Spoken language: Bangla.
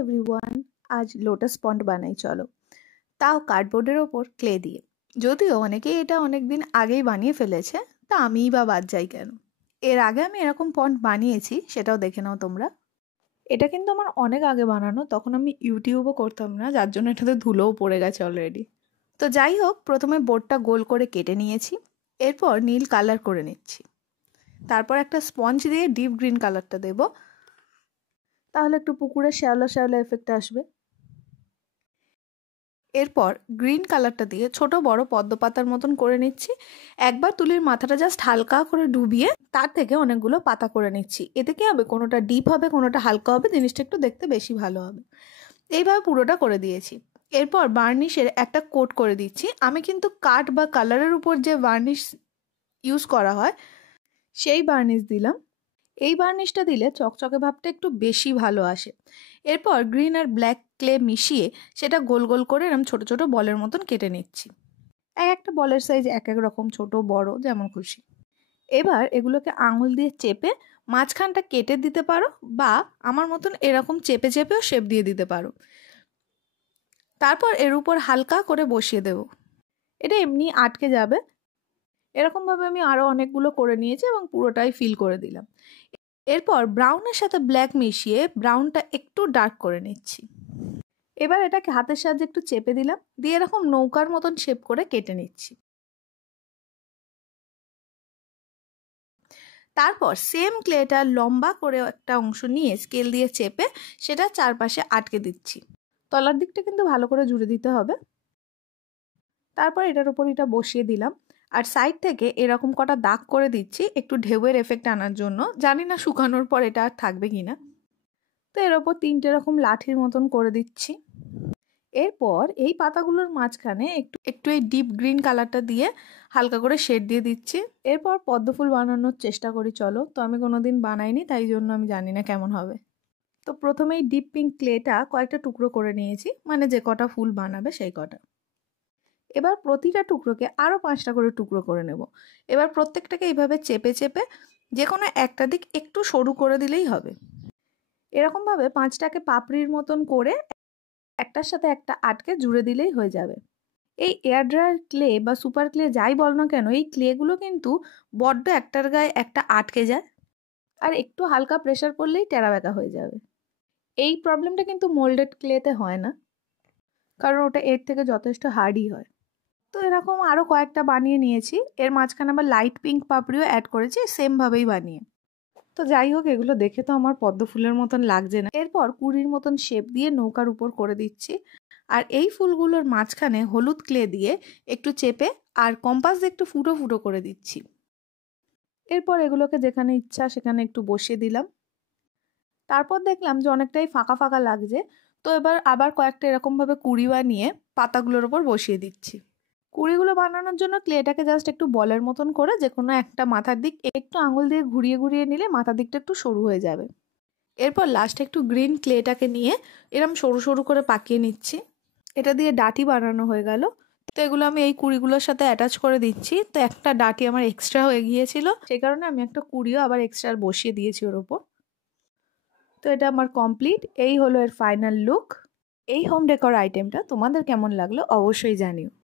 এভরিওয়ান, আজ লোটাস পন্ড বানাই চলো, তাও কার্ডবোর্ডের ওপর ক্লে দিয়ে। যদিও অনেকেই এটা অনেক দিন আগেই বানিয়ে ফেলেছে, তা আমিই বা বাদ যাই কেন। এর আগে আমি এরকম পন্ড বানিয়েছি, সেটাও দেখে নাও তোমরা। এটা কিন্তু আমার অনেক আগে বানানো, তখন আমি ইউটিউবও করতাম না, যার জন্য এটাতে ধুলোও পড়ে গেছে অলরেডি। তো যাই হোক, প্রথমে বোর্ডটা গোল করে কেটে নিয়েছি, এরপর নীল কালার করে নিচ্ছি। তারপর একটা স্পঞ্জ দিয়ে ডিপ গ্রিন কালারটা দেবো, তাহলে একটু পুকুরে শ্যাওলা শ্যাওলা এফেক্ট আসবে। এরপর গ্রিন কালারটা দিয়ে ছোট বড় পদ্ম পাতার মতন করে নিচ্ছি। একবার তুলির মাথাটা জাস্ট হালকা করে ডুবিয়ে তার থেকে অনেকগুলো পাতা করে নিচ্ছি। এতে কি হবে, কোনোটা ডিপ হবে কোনোটা হালকা হবে, জিনিসটা একটু দেখতে বেশি ভালো হবে। এইভাবে পুরোটা করে দিয়েছি। এরপর বার্নিশের একটা কোট করে দিচ্ছি। আমি কিন্তু কাঠ বা কালারের উপর যে বার্নিশ ইউজ করা হয় সেই বার্নিশ দিলাম। এই বার্নিশটা দিলে চকচকে ভাবটা একটু বেশি ভালো আসে। এরপর গ্রিন আর ব্ল্যাক ক্লে মিশিয়ে সেটা গোল গোল করে এরকম ছোট ছোট বলের মতন কেটে নিচ্ছি। একটা বলের সাইজ এক এক রকম, ছোট বড় যেমন খুশি। এবার এগুলোকে আঙুল দিয়ে চেপে মাঝখানটা কেটে দিতে পারো, বা আমার মতন এরকম চেপে চেপেও শেপ দিয়ে দিতে পারো। তারপর এর উপর হালকা করে বসিয়ে দেব। এটা এমনি আটকে যাবে। এরকমভাবে আমি আরও অনেকগুলো করে নিয়েছি এবং পুরোটাই ফিল করে দিলাম। এরপর ব্রাউনের সাথে ব্ল্যাক মিশিয়ে ব্রাউনটা একটু ডার্ক করে নিচ্ছি। এবার এটাকে হাতের সাহায্যে একটু চেপে দিলাম, দিয়ে এরকম নৌকার মতন শেপ করে কেটে নিচ্ছি। তারপর সেম ক্লেটা লম্বা করে একটা অংশ নিয়ে স্কেল দিয়ে চেপে সেটা চারপাশে আটকে দিচ্ছি। তলার দিকটা কিন্তু ভালো করে জুড়ে দিতে হবে। তারপর এটার উপর এটা বসিয়ে দিলাম, আর সাইড থেকে এরকম কটা দাগ করে দিচ্ছি একটু ঢেউয়ের এফেক্ট আনার জন্য। জানি না শুকানোর পর এটা আর থাকবে কিনা। তো এর ওপর তিনটে এরকম লাঠির মতন করে দিচ্ছি। এরপর এই পাতাগুলোর মাঝখানে একটু এই ডিপ গ্রিন কালারটা দিয়ে হালকা করে শেড দিয়ে দিচ্ছি। এরপর পদ্ম ফুল বানানোর চেষ্টা করি চলো। তো আমি কোনোদিন বানাইনি, তাই জন্য আমি জানি না কেমন হবে। তো প্রথমে এই ডিপ পিঙ্ক ক্লেটা কয়েকটা টুকরো করে নিয়েছি, মানে যে কটা ফুল বানাবে সেই কটা। এবার প্রতিটা টুকরোকে আরও 5টা করে টুকরো করে নেব। এবার প্রত্যেকটাকে এইভাবে চেপে চেপে যে কোনো একটা দিক একটু সরু করে দিলেই হবে। এরকমভাবে 5টাকে পাপড়ির মতন করে একটার সাথে একটা আটকে জুড়ে দিলেই হয়ে যাবে। এই এয়ার ড্রায়ার ক্লে বা সুপার ক্লে যাই বল না কেন, এই ক্লেগুলো কিন্তু বড্ড একটার গায়ে একটা আটকে যায়, আর একটু হালকা প্রেশার পড়লেই টেরা বেঁকা হয়ে যাবে। এই প্রবলেমটা কিন্তু মোল্ডেড ক্লেতে হয় না, কারণ ওটা এর থেকে যথেষ্ট হার্ডই হয়। তো এরকম আরও কয়েকটা বানিয়ে নিয়েছি। এর মাঝখানে আবার লাইট পিঙ্ক পাপড়িও অ্যাড করেছি সেমভাবেই বানিয়ে। তো যাই হোক, এগুলো দেখে তো আমার পদ্ম ফুলের মতন লাগছে না। এরপর কুড়ির মতন শেপ দিয়ে নৌকার উপর করে দিচ্ছি, আর এই ফুলগুলোর মাঝখানে হলুদ ক্লে দিয়ে একটু চেপে আর কম্পাস দিয়ে একটু ফুটো ফুটো করে দিচ্ছি। এরপর এগুলোকে যেখানে ইচ্ছা সেখানে একটু বসিয়ে দিলাম। তারপর দেখলাম যে অনেকটাই ফাঁকা ফাঁকা লাগছে, তো এবার আবার কয়েকটা এরকমভাবে কুড়ি বানিয়ে পাতাগুলোর ওপর বসিয়ে দিচ্ছি। কুড়িগুলো বানানোর জন্য ক্লেটাকে জাস্ট একটু বলের মতন করে যে কোনো একটা মাথার দিক একটু আঙুল দিয়ে ঘুরিয়ে ঘুরিয়ে নিলে মাথার দিকটা একটু সরু হয়ে যাবে। এরপর লাস্টে একটু গ্রিন ক্লেটাকে নিয়ে এরম সরু সরু করে পাকিয়ে নিচ্ছি। এটা দিয়ে ডাটি বানানো হয়ে গেল। তো এগুলো আমি এই কুড়িগুলোর সাথে অ্যাটাচ করে দিচ্ছি। তো একটা ডাটি আমার এক্সট্রা হয়ে গিয়েছিল, সেই কারণে আমি একটা কুড়িও আবার এক্সট্রা বসিয়ে দিয়েছি ওর ওপর। তো এটা আমার কমপ্লিট। এই হলো এর ফাইনাল লুক। এই হোম ডেকোর আইটেমটা তোমাদের কেমন লাগলো অবশ্যই জানিও।